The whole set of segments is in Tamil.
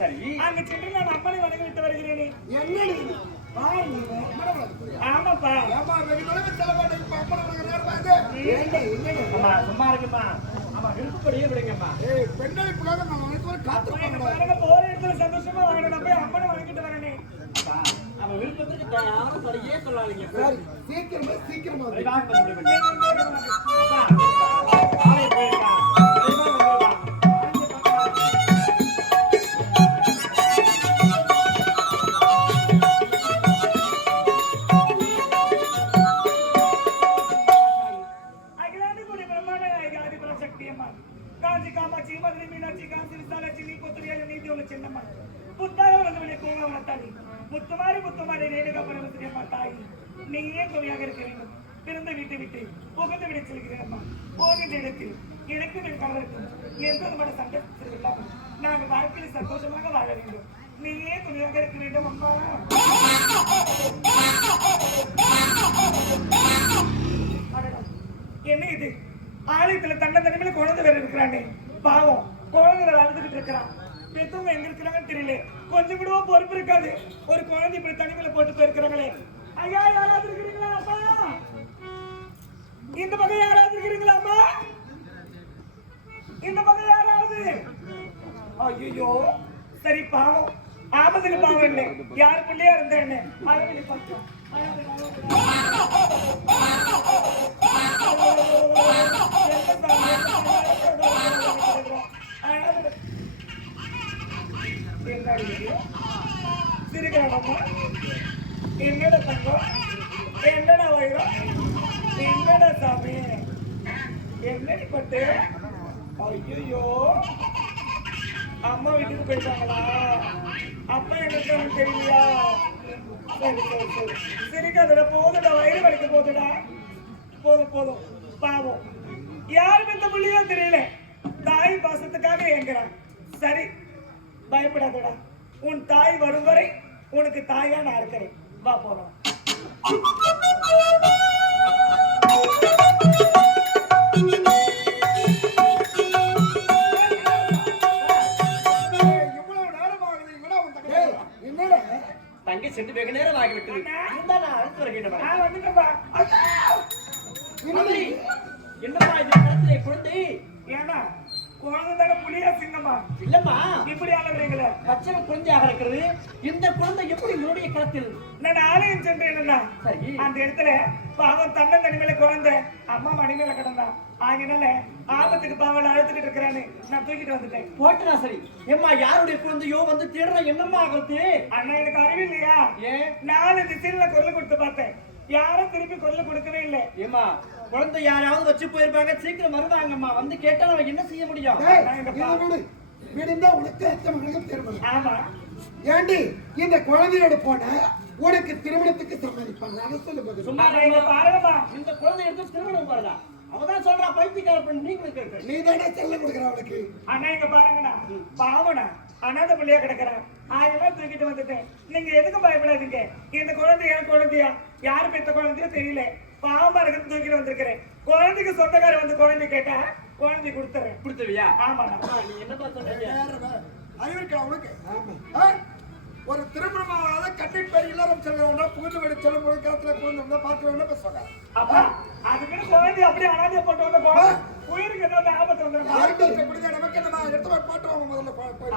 சரி, அங்க சென்று நான் அம்மனை வணங்கி விட்டு வருகிறேனே. என்னடி ஆமாப்பா. அம்மா சும்மா இருக்குமா? அம்மா விருப்பப்படியே விடுங்கம்மா. போற இடத்துல சந்தோஷமா வாங்கணும். போய் அம்மனை வணங்கிட்டு வரனே. அவன் விருப்பத்துக்கு யாரும் சரியே சொல்லாதீங்க. சீக்கிரமா காஞ்சி காமாட்சி மதுரை மீனாட்சி காஞ்சி விசாலாட்சி நீ கொத்துறியா நீதி உள்ள சின்னம்மா புத்தாக வளர்ந்து கோவத்தாடி முத்துமாரி முத்துமாரி ரேணுகா பரமசிரியம்மா தாய் நீயே துணையாக இருக்க வேண்டும். பிறந்த வீட்டை விட்டு புகுந்து விட செல்கிறேன்மா. போகின்ற இடத்தில் எனக்கு என் கணவருக்கும் எந்த விதமான சங்கத்தில் இல்லாமல் நாங்கள் வாழ்க்கையில் சந்தோஷமாக வாழ வேண்டும். நீயே துணையாக இருக்க வேண்டும் அம்மா. என்ன இது ஆலயத்துல தன்ன தனிமையில குழந்தை வேற இருக்கிறானே, பாவம் குழந்தை வேற அழுதுகிட்டு இருக்கிறான். பெத்தவங்க எங்க இருக்கிறாங்கன்னு தெரியல. கொஞ்சம் கூட பொறுப்பு இருக்காது. ஒரு குழந்தை இப்படி தனிமையில போட்டு போயிருக்கிறாங்களே. ஐயா யாராவது இருக்கிறீங்களா அம்மா? இந்த பக்கம் யாராவது இருக்கிறீங்களா அம்மா? இந்த பக்கம் யாராவது? ஐயோ சரி பாவம், ஆபத்துக்கு பாவம் இல்லை, யாரு பிள்ளையா இருந்த என்ன சிரிக்கிறாடம்மா. என்னடா தங்கம், என்னடா வைரம், என்னடா சாமி, என்னடி பட்டு? ஐயோ அம்மா வீட்டுக்கு போயிட்டாங்களா? அப்பா எனக்கு தெரியலையா? சரி சரி சரி சிரிக்காதடா, போதுடா, வயிறு வலிக்க போதுடா, போதும் போதும். பாவம் யாரும் இந்த புள்ளியோ தெரியல, தாய் பாசத்துக்காக ஏங்குறான். சரி பயப்படாதடா, உன் தாய் வரும் வரை உனக்கு தாயா நான் இருக்கிறேன். வா போறோம். தங்கி சென்று வெகு நேரம் ஆகிவிட்டது. அடுத்து வருகிறேன். என்னப்பா இது இடத்துல குழந்தை? ஏன்னா குழந்தை தானே புலியா சிங்கமா? இல்லம்மா, இப்படி ஆளுறீங்களே. பச்சை குழந்தையாக இருக்கிறது. இந்த குழந்தை எப்படி என்னுடைய களத்தில்? நான் ஆலயம் சென்றேன்னா சரி, அந்த இடத்துல பாவம் தன்ன தனிமையில குழந்தை அம்மா மணிமேல கிடந்தான். ஆகினால ஆபத்துக்கு பாவம் அழுத்துக்கிட்டு இருக்கிறான்னு நான் தூக்கிட்டு வந்துட்டேன். போட்டுனா சரி. ஏம்மா யாருடைய குழந்தையோ வந்து தேடுற என்னம்மா ஆகுது? அண்ணா எனக்கு அறிவு இல்லையா? ஏன் 4 திசையில குரல் கொடுத்து பார்த்தேன், யாரும் திருப்பி குரல் கொடுக்கவே இல்லை. ஏமா குழந்தை யாராவது வச்சு போயிருப்பாங்க, சீக்கிரம் வருவாங்கம்மா. வந்து கேட்டா நம்ம என்ன செய்ய முடியும்? ஆமா ஏண்டி இந்த குழந்தையோட போன உனக்கு திருமணத்துக்கு சம்மதிப்பாங்க, அதை சொல்லு. சும்மா பாருங்கப்பா, இந்த குழந்தை எடுத்து திருமணம் பாருடா. அவதான் சொல்றா பைத்தியக்கார பெண். நீங்க கேட்க நீ தானே செல்ல கொடுக்குற அவளுக்கு. அண்ணா இங்க பாருங்கண்ணா, பாவனா அனாத பிள்ளையா கிடக்குறேன். ஆயிரம் தூக்கிட்டு வந்துட்டேன். நீங்க எதுக்கும் பயப்படாதீங்க. இந்த குழந்தை என் குழந்தையா, யாரு பெத்த குழந்தையோ தெரியல, பாவமா இருக்குன்னு தூக்கிட்டு வந்திருக்கிறேன். குழந்தைக்கு சொந்தக்காரர் வந்து குழந்தை கேட்டா குழந்தை கொடுத்துறேன். கொடுத்துருவியா? ஆமாண்ணா. நீ என்னப்பா சொல்றீங்க? அறிவிருக்கா உனக்கு? ஒரு திருமணமாக கட்டிட்டு போய் எல்லாரும் செல்கிறோம்னா புகுந்து வீடு செல்லும் போது காலத்துல புகுந்து பார்த்து வேணும் பேசுவாங்க. அப்பா அதுக்குன்னு குழந்தை அப்படியே அனாதையா போட்டு வந்த உயிருக்கு ஏதாவது ஆபத்து வந்துடும். நமக்கு நம்ம எடுத்து போட்டுவாங்க முதல்ல.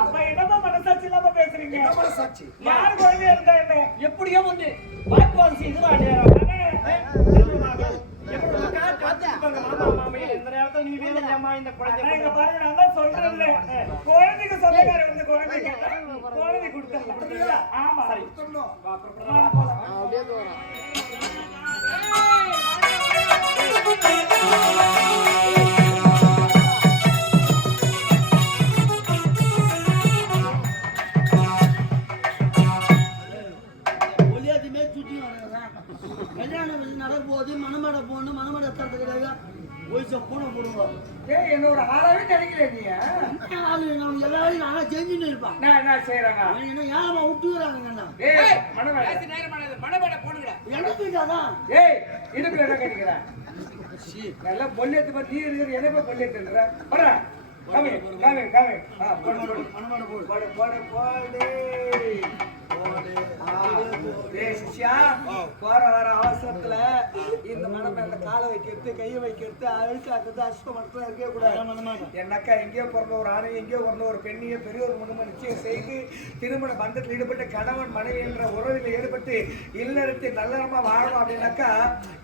அப்ப என்னப்பா மனசாட்சி இல்லாம பேசுறீங்க? மனசாட்சி யாரு குழந்தையா இருந்தா என்ன? எப்படியோ வந்து வாக்குவாதம் செய்து குழந்தைக்கு சொந்தக்காரர் வந்து குழந்தை கேட்டா குழந்தை கொடுத்துடலாம். ஆமா சரி. கல்யாணம் நடக்கும்போது மணமேட போகணும், மணமேட எத்தனை கிடையாது பூனை போடுங்க. என்னோட ஆளாவே கிடைக்கல. நீ நம்ம எல்லாரும் நானா செஞ்சுன்னு இருப்பான். என்ன செய்யறாங்க? என்ன ஏழமா விட்டுறாங்கண்ணா. எனக்குதான் இடுப்புல என்ன கிடைக்கிறேன்? நல்லா பொல்லெத்து பத்தி இருக்கிற என்ன பொல்லெத்துன்ற காமி காமி காமி மணமாட போடு போடு போடு போடு சிஷ்யா போற வர அவசரத்துல இந்த மனமேல காலை வைக்கிறது கையை வைக்கிறது அழுக்காக்குறது அசுத்தமற்ற இருக்கவே கூடாது. என்னக்கா எங்கேயோ பிறந்த ஒரு ஆணை எங்கேயோ பிறந்த ஒரு பெண்ணையோ பெரிய ஒரு முன்னும நிச்சயம் செய்து திருமண பந்தத்தில் ஈடுபட்டு கணவன் மனைவி என்ற உறவில் ஈடுபட்டு இல்லறத்தை நல்லறமா வாழணும் அப்படின்னாக்கா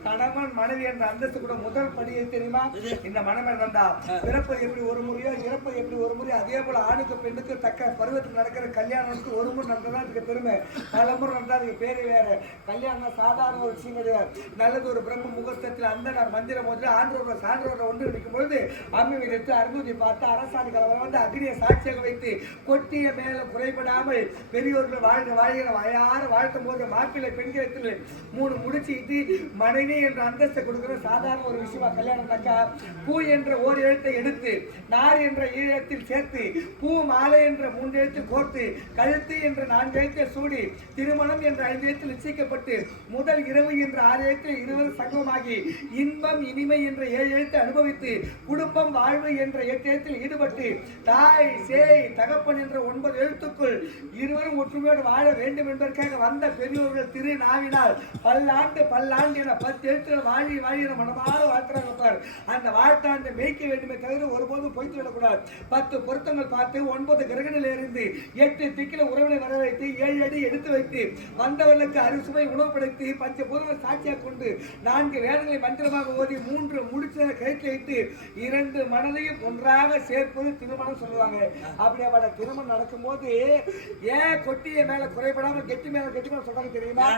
கணவன் மனைவி என்ற அந்தஸ்து கூட முதல் படியை தெரியுமா இந்த மனமேல் வந்தா. பிறப்பது எப்படி ஒரு முறையோ இறப்பது எப்படி ஒரு முறையோ அதே போல ஆணுக்கு பெண்ணுக்கு தக்க பருவத்தில் நடக்கிற கல்யாணத்துக்கு ஒரு முறை நடந்ததா அதுக்கு பெருமை, தலைமுறை நடந்தா அதுக்கு பேரு வேற. கல்யாணம் சாதாரண ஒரு விஷயம் கிடையாது. நல்லது ஒரு பிரம்ம முகூர்த்தத்தில் அந்த மந்திர முதல்ல ஆண்டோட சான்றோட ஒன்று நிற்கும் பொழுது அம்மி வைத்து அறுபதி பார்த்து அரசாணி கலவரம் வந்து அக்னியை சாட்சியாக வைத்து கொட்டிய மேல குறைபடாமல் பெரியோர்கள் வாழ்கிற வயார வாழ்த்தும் போது மாப்பிள்ளை பெண்களுக்கு 3 முடிச்சுட்டு மனைவி என்ற அந்தஸ்தை கொடுக்கிற சாதாரண ஒரு விஷயமா கல்யாணம்னாக்கா பூ என்ற ஓர் எழுத்தை எடுத்து நார் என்ற ஈழத்தில் சேர்த்து பூ மாலை என்ற 3 எழுத்தில் கோர்த்து கழுத்து என்ற 4 எழுத்தில் சூடி திருமணம் என்ற 5 எழுத்தில் நிச்சயிக்கப்பட்டு முதல் இரவு என்ற 6 எழுத்தில் இருவரும் சங்கமாகி இன்பம் இனிமை என்ற 7 எழுத்தை அனுபவித்து குடும்பம் வாழ்வு என்ற 8 எழுத்தில் ஈடுபட்டு தாய் சேய் தகப்பன் என்ற 9 எழுத்துக்குள் இருவரும் ஒற்றுமையோடு வாழ வேண்டும் என்பதற்காக வந்த பெரியோர்கள் திரு நாவினால் பல்லாண்டு என 10 எழுத்துக்கள் வாழி வாழி மனமாற வாழ்த்துறாங்க. அந்த வாழ்த்தாண்டை மேய்க்க வேண்டுமே தவிர ஒருபோதும் பொய்த்து விடக்கூடாது. 10 பொருத்தங்கள் பார்த்து 9 கிரகணில் இருந்து 8 திக்கில உறவினை வரவழைத்து 7 அடி எடுத்து வைத்து வந்தவர்களுக்கு அறுசுவை உணவு படைத்து பஞ்சபூதங்கள் சாட்சியாக கொண்டு 4 வேதங்களை மந்திரமாக ஓதி 3 முடிச்ச கைக்கு வைத்து 2 மனதையும் ஒன்றாக சேர்ப்பது திருமணம் சொல்லுவாங்க. அப்படியே திருமணம் நடக்கும் போது ஏன் கொட்டிய மேல குறைபடாமல் கெட்டி மேல சொல்றாங்க தெரியுமா?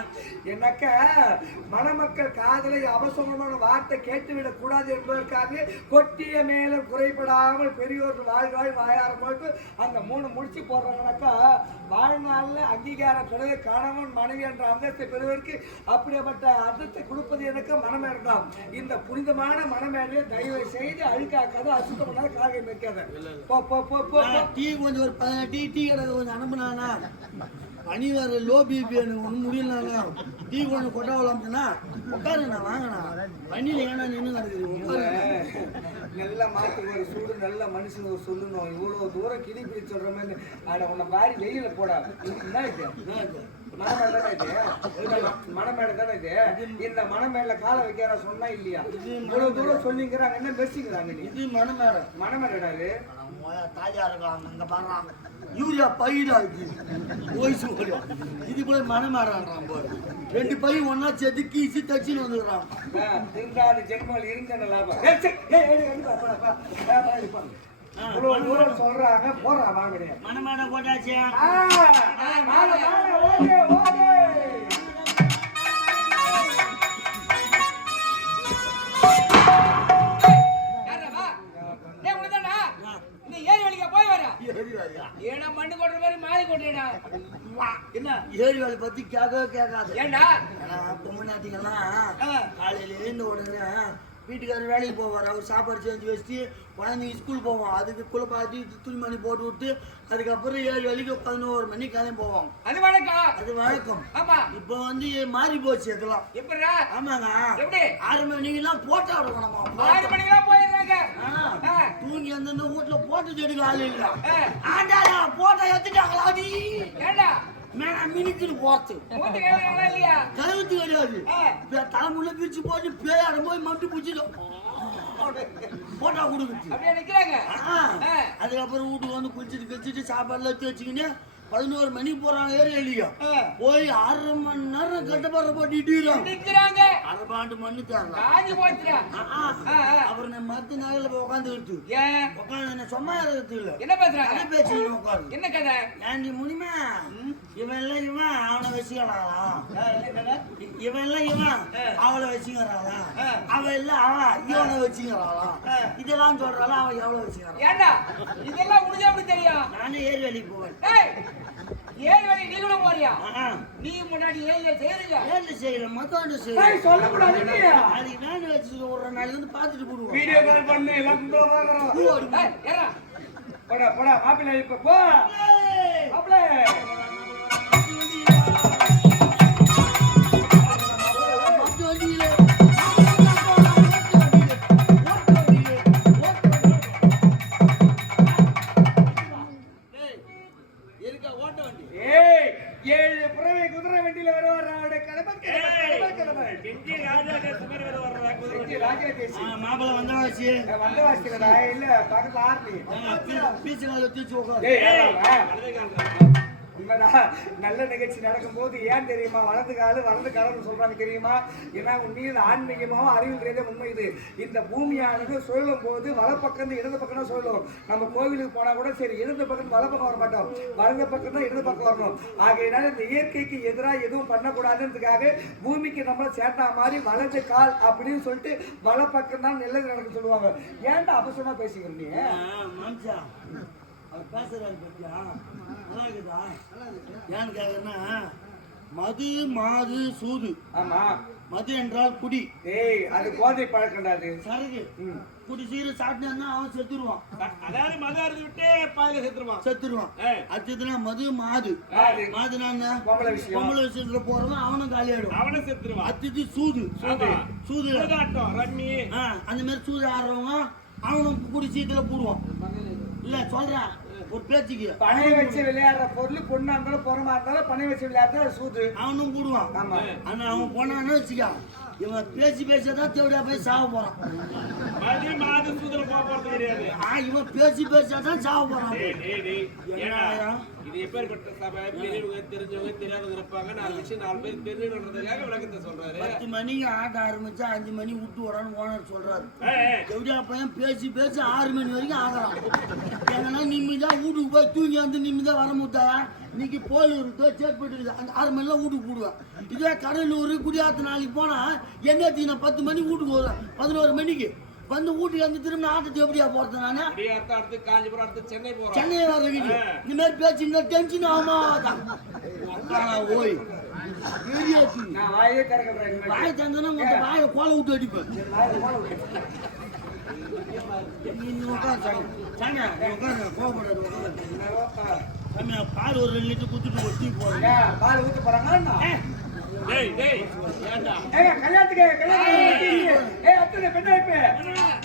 என்னக்க மணமக்கள் காதலை அவசரமான வார்த்தை கேட்டுவிடக் கூடாது என்பதற்காக கொட்டிய மேல குறைபடாமல் பெரியோர்கள் வாழ்வாய் வாயார போட்டு அந்த 3 முடிச்சு போடுறாங்கனாக்கா வாழ்நாள்ல அங்கீகாரம் பிறகு கணவன் மனைவி என்ற அந்தஸ்தை பெறுவதற்கு அப்படிப்பட்ட அந்தஸ்தை கொடுப்பது எனக்கு மனமேல் தான். இந்த புனிதமான மனமேலே தயவு செய்து அழுக்காக்காத அசுத்தம் பண்ணாத காரியம் வைக்காத. டீ கொஞ்சம் ஒரு 18 டீ கடை கொஞ்சம் அனுப்புனானா பனி வர லோ பிபி எனக்கு ஒன்றும் முடியலண்ணா. டீ கொஞ்சம் கொட்டா விளாம்னா உட்காரு நான் வாங்கினா பனியில் ஏன்னா நின்று நடக்குது. நல்ல மாட்டு ஒரு சூடு நல்ல மனுஷன் ஒரு சொல்லணும். இவ்வளவு தூரம் கிளி பிடி சொல்ற மாதிரி அட உன்னை வாரி வெயில போடா. என்ன இது மனமேல தானே இது? மனமேல தானே இது? இந்த மனமேல காலை வைக்கிற சொன்னா இல்லையா? இவ்வளவு தூரம் சொல்லிங்கிறாங்க என்ன பேசிக்கிறாங்க? இது மனமேல மனமேலடா இது தாலியா இருக்காங்க இங்க பாடுறாங்க யூரியா பயிரா இருக்கு ஓய்சு இது கூட மனமாறான் போது 2 பையன் ஒன்னா செது கீசி தச்சுன்னு வந்துடுறான். திருந்தாத ஜென்மல் இருந்த லாபம் சொல்றாங்க போடுறா வாங்க மனமாட போட்டாச்சு. ஏரி வேலை பத்தி கேட்காது. ஏண்டா பொம்மநாட்டிங்கெல்லாம் காலையில எழுந்த உடனே வீட்டுக்காரர் வேலைக்கு போவார். அவர் சாப்பாடு செஞ்சு வச்சுட்டு குழந்தைங்க ஸ்கூல் போவோம். அதுக்கு குளிப்பாட்டி துணிமணி போட்டு விட்டு அதுக்கப்புறம் 7 வேலைக்கு 11 மணி கிளம்பி போவோம். அது வணக்கம். அது வழக்கம். ஆமா இப்போ வந்து மாறி போச்சு இதெல்லாம். எப்படிடா? ஆமாங்க. எப்படி 6 மணிக்கெல்லாம் போட்டோ எடுக்கணுமா? 6 மணிக்கெல்லாம் போயிடுறாங்க. தூங்கி அந்த வீட்டுல போட்டோ எடுக்க ஆள் இல்ல. ஆண்டாடா போட்டோ எடுத்துட்டாங்களா? ஏண்டா மினிக்குன்னு போறது கழுவுத்து கிடையாது. தலைமுள்ள பிரிச்சு போட்டு பேயாடும் போய் மட்டு பிடிச்சிடும் போட்டா கொடுக்குது. அதுக்கப்புறம் வீட்டுக்கு வந்து குளிச்சுட்டு கழிச்சுட்டு சாப்பாடுல வச்சு வச்சுக்கின்னு 11 மணிக்கு போறாங்க ஏரியா போய் 1/2 மணி நேரம் கட்டப்பாறை போட்டு அரபாண்டு மண்ணு தாங்க. அப்புறம் நான் மத்த நாளில் போய் உட்காந்துக்கிட்டு உட்காந்து சும்மா இருக்கிறது இல்ல என்ன பேசுறாங்க பேச்சு உட்காந்து என்ன கதை ஏண்டி முடியுமா இவன் எல்லாம் இவன் அவனை வச்சுக்கிறாளா? இவன் எல்லாம் இவன் அவளை வச்சுக்கிறாளா? அவன் இல்ல அவன் இவனை வச்சுக்கிறாளா? இதெல்லாம் சொல்றாளா? அவன் எவ்வளவு வச்சுக்கிறான்? ஏண்டா இதெல்லாம் முடிஞ்சா அப்படி தெரியும். நானே ஏரி வேலைக்கு போவேன். ஏரி வேலை நீங்களும் போறியா? நீ முன்னாடி ஏரியா செய்யறீங்க? ஏரியா செய்யல மத்தாண்டு செய்யல சொல்லக்கூடாது. அது நான் வச்சு ஒரு நாளைக்கு வந்து பார்த்துட்டு போடுவோம். வீடியோ கால் பண்ணு எல்லாம் கும்பல பாக்குறோம். ஏறா போடா போடா மாப்பிள்ளை இப்ப போ மாப்பிள்ளை ஏய் 7 புறவை குதிரை வண்டியில வருவாரு கடமை கெஞ்சி ராஜா தேசி மாதிரி வர்றா குதிரை ராஜா தேசி மாப்பிள்ள வந்தவாசி வந்தவாசிலடா இல்ல பக்கத்துல ஆர்மி பீச்சுல தூச்சு உட்காரு. ஏய் உண்மைடா நல்ல நிகழ்ச்சி நடக்கும்போது ஏன் தெரியுமா வலது காலம் சொல்றாங்க தெரியுமா? ஏன்னா உண்மையில் ஆன்மீகமாகவும் அறிவுங்கிறதே உண்மை. இது இந்த பூமியானது சொல்லும் போது வலப்பக்கம் இடது பக்கம் தான் சொல்லும். நம்ம கோவிலுக்கு போனா கூட சரி இடது பக்கம் வல பக்கம் வர மாட்டோம், வலது பக்கம் தான் இடது பக்கம் வரணும். ஆகையினால இந்த இயற்கைக்கு எதிராக எதுவும் பண்ணக்கூடாதுன்றதுக்காக பூமிக்கு நம்மள சேர்த்தா மாதிரி வலது கால் அப்படின்னு சொல்லிட்டு வலப்பக்கம் தான் நல்லது நடக்க சொல்லுவாங்க. ஏன்டா அவசரமா பேசிக்கிறீங்க நீ? மனுஷா அவர் பேசுறாரு பத்தியா நல்லா இருக்குதா? ஏன்னு கேக்குறேன்னா மது மாது சூது. ஆமா மது என்றால் குடி. ஏய் அது போதை பழக்கம்டாது. சரகு குடி சீர சாப்பிட்டான்னா அவன் செத்துருவான். அதாவது மது அருந்து விட்டு பாதியில செத்துருவான். அடுத்ததுனா மது மாது. மாதுனா என்ன? பொம்பளை விஷயத்துல போறவன் அவனும் காலியாயிடும், அவனும் செத்துருவான். அடுத்தது சூது. சூது ரம்மி அந்த மாதிரி சூது ஆடுறவங்க அவனும் குடி சீத்துல போடுவான். இல்ல சொல்றேன் ஒரு பேச்சுக்கு பணைய வச்சு விளையாடுற பொருள் பொண்ணா இருந்தாலும் புறமா இருந்தாலும் பணைய வச்சு விளையாடுற சூது அவனும் போடுவான். ஆமா ஆனா அவன் போனான்னு வச்சுக்கா இவன் பேசிதான் தேவையா போய் சாவ போறான். மதி மாது சூதுல போறது கிடையாது. இவன் பேசிதான் சாவ போறான். இது எப்பேற்பட்ட சபை பெரியவங்க தெரிஞ்சவங்க தெரியாதவங்க இருப்பாங்க. 4 விஷயம் 4 பேர் தெரிஞ்சுன்றதுக்காக விளக்கத்தை சொல்றாரு. 10 மணிக்கு ஆட்ட ஆரம்பிச்சா 5 மணி விட்டு வரான்னு ஓனர் சொல்றாரு. எப்படியா பையன் பேசி 6 மணி வரைக்கும் ஆகலாம். ஏன்னா நிம்மதியா வீட்டுக்கு போய் தூங்கி வந்து நிம்மதியா வர முட்டாயா இன்னைக்கு போலூருக்கு சேட்பட்டு அந்த 6 மணிலாம் வீட்டுக்கு போடுவேன். இதே கடலூர் குடியாத்த நாளைக்கு போனா என்ன 10 மணி வீட்டுக்கு வருவேன். 11 மணிக்கு வந்து வீட்டுக்கு வந்து திரும்ப ஆட்டத்துக்கு எப்படியா போறது? நானு அடுத்து காஞ்சிபுரம் அடுத்து சென்னை போறோம். சென்னை வர இந்த மாதிரி பேச்சு டென்ஷன் ஆகுமா? ஓய் நான் வாயே திறக்கிறேன். வாயை தந்தனா மொத்த வாயை கோலை விட்டு அடிப்பேன். பால் ஒரு 2 லிட்டர் குத்துட்டு ஒட்டி போறேன். பால் ஊத்து போறாங்க. டேய் டேய் ஏண்டா கல்யாணத்துக்கு ஏய் அத்தனை பெண்ணா இப்ப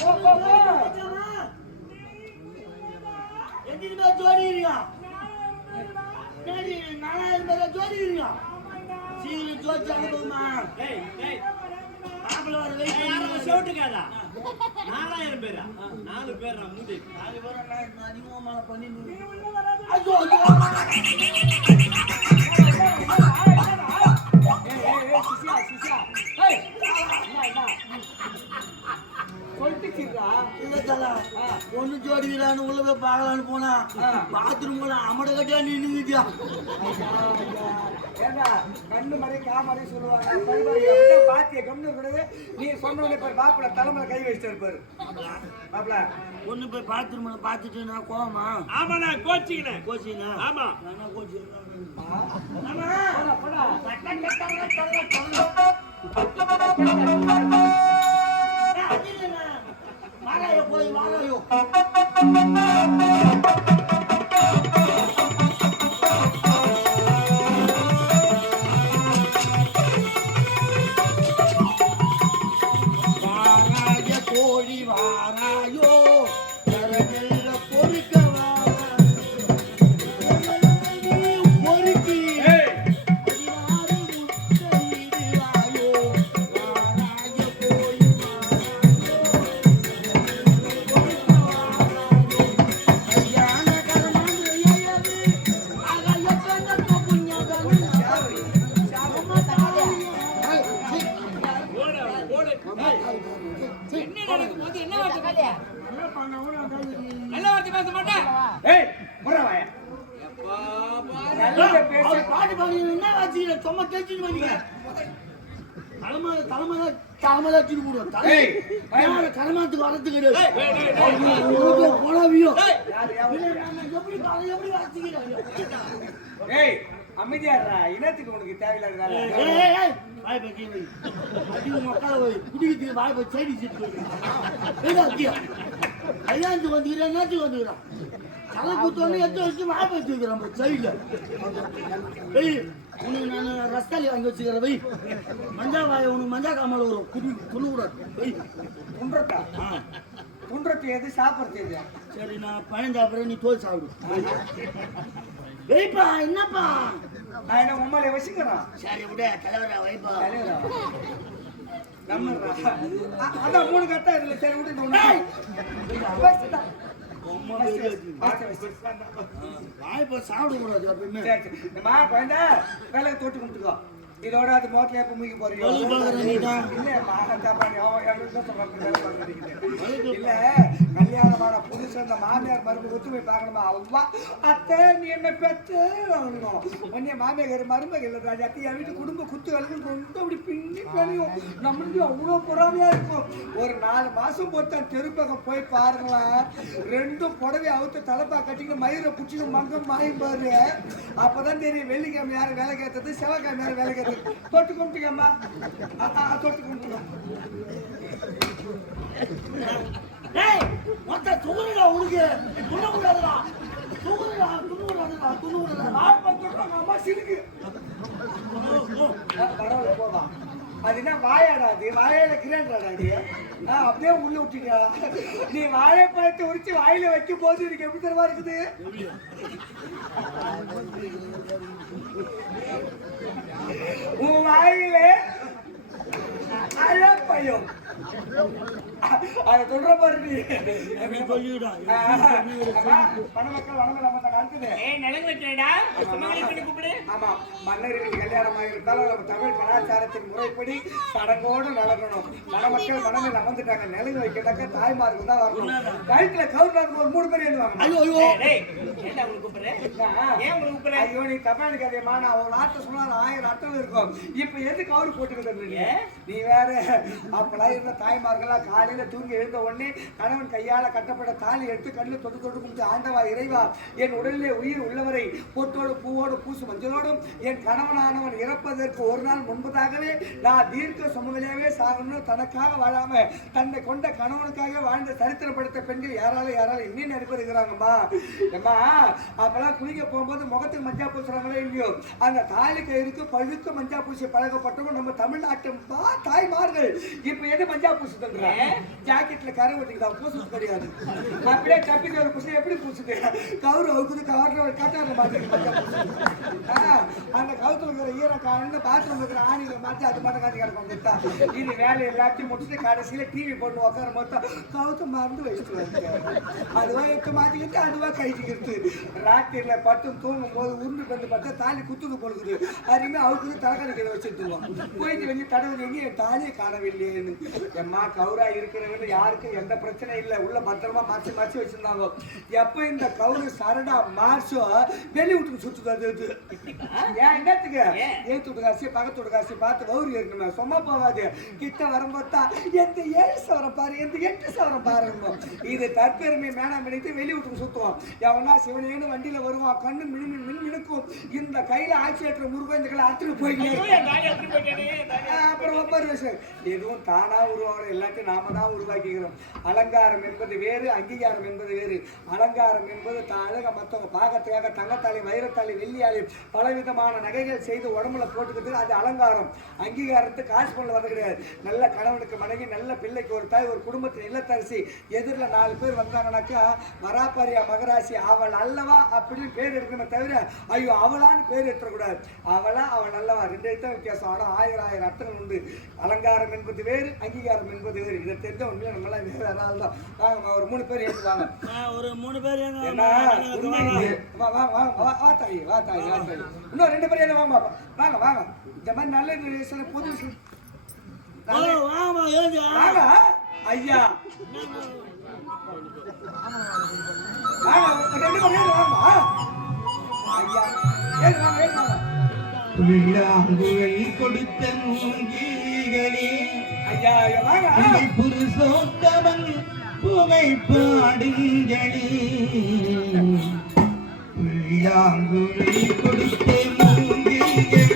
போ போ போ எதிரிமா ஜோடிறீங்க. டேய் 4000 பேர் ஜோடிறீங்க. சீல ஜோடிச்சாங்கமா. டேய் டேய் மாப்பிள்ள வர வெயிட் ஷவுட்டுக்காடா 4000 பேரா 4 பேரா மூடி 4 பேரா நான் அதிகமா மேல பண்ணி ஒண்ணு ஜோடிக்கிறான்னு உள்ள போய் பார்க்கலான்னு போனா பாத்ரூம் போனா அமட கட்டியா நின்னுங்கிட்டியா. ஏண்டா கண்ணு மாதிரி காமரி சொல்லுவாங்க. பாத்திய கம்னு கூடவே நீ சொன்ன பாப்பல தலைமையில கை வச்சுட்டு இருப்பாரு. பாப்பல ஒண்ணு போய் பாத்ரூம்ல பாத்துட்டு நான் கோவமா? ஆமா நான் கோச்சிக்கினேன். கோச்சினா? ஆமா நான் கோச்சிக்கிறேன். ஆமா போடா வாராயோ போய் வாராயோ. வாராய கோழி வாராயோ கரகல்ல பொறுக்க பொறுக்கி ஏய் போறவா நல்ல பேச பாட்டு பாடி என்ன வாச்சிங்க சும்மா கேச்சிட்டு வந்தீங்க. தலைமையில வச்சுட்டு போடுவோம். கரமாத்துக்கு வரது கிடையாது. போனாவியோ எப்படி வாசிக்கிறேன். ஏய் அமைதியாடுறா. இனத்துக்கு உனக்கு தேவையில்லாத வாய் பற்றி மக்கள் குடிக்கிறதுக்கு வாய் பற்றி சைடி சீட்டு கல்யாணத்துக்கு வந்துக்கிறேன். என்னத்துக்கு வந்துக்கிறான்? தலை குத்தோன்னு எடுத்து வச்சு வாய் பற்றி வைக்கிறேன் நம்ம சைடில். உனக்கு நான் ரஸ்தாலி வாங்கி வச்சுக்கிறேன். வை மஞ்சா வாய உனக்கு மஞ்சா காமல் வரும். குடி கொண்டுக்கூடாது. வை குன்றத்தா குன்றத்து எது சாப்பிட்றது எது? சரி நான் பழம் சாப்பிட்றேன், நீ தோல் சாப்பிடு. வைப்பா என்னப்பா நான் என்ன உம்மாலே வச்சுக்கிறேன் சரி விட தலைவரா வைப்பா அதான் 3 கட்டா இதுல சரி விட்டு வாய்ப்பா சாப்பிட கூடாது அப்பயுமே குழந்தை வேலைக்கு தோட்டு கொடுத்துக்கோ இதோட அது மோட்ல எப்ப மூக்கி போறீங்க இல்ல கல்யாணமான புதுசு அந்த மாமியார் மருமக ஒத்துமை பார்க்கணுமா அவ்வா அத்தை நீ என்ன பெற்று உன்னைய மாமியார் மருமக இல்ல ராஜா என் வீட்டு குடும்ப குத்து வழக்கு ரொம்ப அப்படி பின்னி பிணையும் நம்மளுக்கு அவ்வளவு பொறாமையா இருக்கும் ஒரு 4 மாசம் பொறுத்த தெருப்பக்கம் போய் பாருங்களா 2 புடவை அவுத்து தலைப்பா கட்டிட்டு மயிரை புடிச்சு மங்கம் மாயும் பாரு அப்பதான் தெரியும் வெள்ளிக்கிழமை யாரும் வேலை கேட்டது செவ்வாய்க்கிழமை யாரும் வேலை கேட்டது தொட்டு கும்பிட்டுக்கம்மா தொட்டு கும்பிட்டுக்கோ மொத்த துகுறா உனக்கு துணக்கூடாதுடா துகுறா அம்மா சிரிக்கு பரவாயில்ல போதான் அது என்ன வாயாடாது வாயில கிரேண்டாடாது அப்படியே உள்ள விட்டுட்டா நீ வாழைப்பழத்தை உரிச்சு வாயில வைக்கும் போது எனக்கு எப்படி தரவா இருக்குது உன் வாயில அழப்பையும் அதை சொல்ற பாரு நீ மணமக்கள் ஆமா மன்னருக்கு கல்யாணம் ஆகியிருந்தாலும் நம்ம தமிழ் கலாச்சாரத்தின் முறைப்படி சடங்கோடு நடக்கணும் மணமக்கள் மனதில் அமர்ந்துட்டாங்க நிலங்கு வைக்கட்டாக்க தாய்மாருக்கு தான் வரணும் வயிற்றுல கவுர்னாருக்கு ஒரு 3 பேர் எழுதுவாங்க ஐயோ நீ தப்பா இருக்காதேமா நான் ஒரு நாட்டை சொன்னா 1000 அட்டல் இருக்கும் இப்ப எது கவுரு போட்டுக்கிட்டு நீ வேற அப்பெல்லாம் இருந்த தாய்மார்கள்லாம் காலையில தூங்கி எழுந்த உடனே கணவன் கையால கட்டப்பட்ட தாலி எடுத்து கண்ணில் தொட்டு தொட்டு கும்பிட்டு ஆண்டவா இறைவா என் உடலிலே உயிர் உள்ளவரை பொட்டோடு பூவோடு பூசு மஞ்சளோடும் என் கணவனானவன் இறப்பதற்கு ஒரு நாள் முன்பதாகவே நான் தீர்க்க சுமங்கலியாவே சாகணும்னு தனக்காக வாழாம தன்னை கொண்ட கணவனுக்காக வாழ்ந்த சரித்திரம் படுத்த பெண்கள் யாரால இன்னும் நடிப்பதுங்கிறாங்கம்மா ஏம்மா அப்பெல்லாம் குளிக்க போகும்போது முகத்துக்கு மஞ்சா பூசுறாங்களோ இல்லையோ அந்த தாலி கயிறுக்கு பழுக்க மஞ்சா பூசி பழகப்பட்டவங்க நம்ம தமிழ்நாட்டு தாய்மார்கள் இப்ப எது மஞ்சா பூசு தந்துறாங்க ஜாக்கெட்ல கரை ஒட்டிக்கலாம் பூசுறது கிடையாது அப்படியே தப்பி ஒரு பூசு எப்படி பூசுது கவுரு அவுக்குது கவர்ல காட்டாத மாதிரி மஞ்சா பூசு அந்த கவுத்துல இருக்கிற ஈரம் காரணம் பாத்ரூம் இருக்கிற ஆணிகளை மாற்றி அது மட்டும் காட்டி கிடக்கும் இது வேலை எல்லாத்தையும் முடிச்சுட்டு கடைசியில டிவி போட்டு உட்கார மொத்தம் கவுத்த மறந்து வச்சுட்டு வந்து அதுவா எடுத்து மாட்டிக்கிட்டு அதுவா கழிச்சுக்கிறது ராத்திரில பட்டும் தூங்கும் போது உருண்டு வந்து பார்த்தா தாலி குத்துது பொழுது அதுமே அவுக்குது தலைக்கணி கீழே வச்சுருவோம் போயிட்டு வெளியே தடவை எங்கே என் தாலியை காணவில்லையேன்னு எம்மா கவுரா இருக்கிறவங்க யாருக்கும் எந்த பிரச்சனை இல்லை உள்ள பத்திரமா மாற்றி வச்சிருந்தாங்க எப்ப இந்த கவுரு சரடா மார்ச்சோ வெளி விட்டு சுத்துது அது ஏன் என்னத்துக்கு ஏத்து விட்டு காசி பக்கத்து விட்டு காசி பார்த்து வவுரி இருக்கணுமே சும்மா போகாது கிட்ட வரும்போது எந்த 7 சவரம் பாரு எந்த 8 சவரம் பாருங்க இது தற்பெருமை மேடம் நினைத்து வெளி விட்டு சுத்துவோம் எவனா சிவனேன்னு வண்டியில வருவான் கண்ணு மினுக்கும் இந்த கையில ஆட்சி ஏற்ற முருகன் இந்த கையில அத்துட்டு போய்க்கிறேன் அப்புறம் ஒவ்வொரு விஷயம் எதுவும் தானா உருவாக எல்லாத்தையும் நாம தான் உருவாக்கிக்கிறோம் அலங்காரம் என்பது வேறு அங்கீகாரம் என்பது வேறு அலங்காரம் என்பது அழக மற்றவங்க பாகத்துக்காக தங்கத்தாலி வைரத்தாலி வெள்ளியாலி பலவிதமான நகைகள் செய்து உடம்புல போட்டுக்கிறது அது அலங்காரம் அங்கீகாரத்துக்கு காசு பண்ண வர கிடையாது நல்ல கணவனுக்கு மனைவி நல்ல பிள்ளைக்கு ஒரு தாய் ஒரு குடும்பத்தின் இல்லத்தரசி எதிரில் 4 பேர் வந்தாங்கன்னாக்கா மராபாரியா மகராசி அவள் அல்லவா அப்படின்னு பேர் எடுக்கணுமே தவிர ஐயோ அவளான்னு பேர் எடுத்துடக்கூடாது அவளா அவள் நல்லவா 2 தான் வித்தியாசம் ஆனால் 1000 அர்த்தங்கள் உண்டு அலங்காரம் என்பது வேறு அங்கீகாரம் என்பது வேறு இதை தெரிஞ்ச உண்மையில நம்மளாம் வேற யாராவது தான் வாங்க ஒரு 3 பேர் ஏற்றுவாங்க ஒரு 3 பேர் வா தாயி இன்னும் 2 பேர் என்ன வாங்க இந்த மாதிரி நல்ல புது வாங்க ஐயா விழாங்குழல் கொடுத்த மூங்கிகளே புருஷோத்தமன் புகை பாடுங்களே விழாங்குழல் கொடுத்த மூங்கிகளே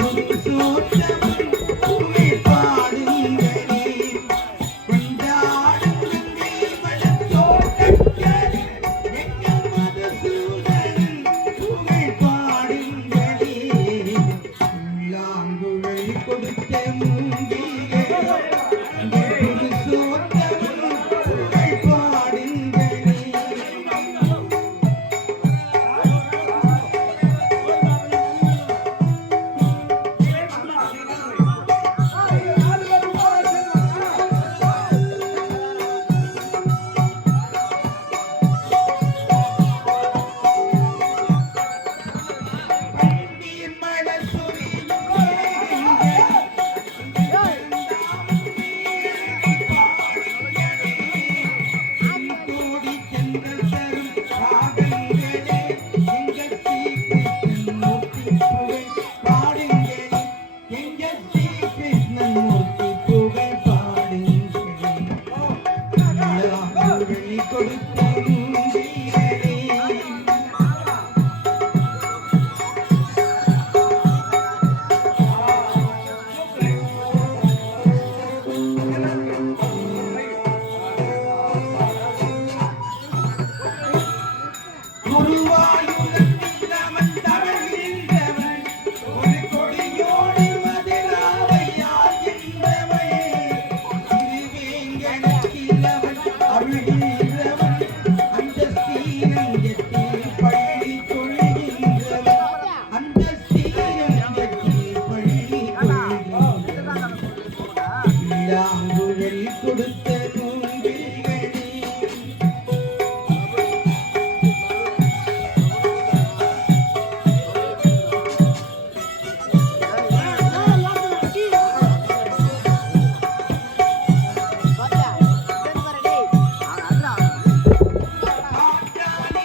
புருஷோத்தமன் புகை பாடுங்களே கொடுத்த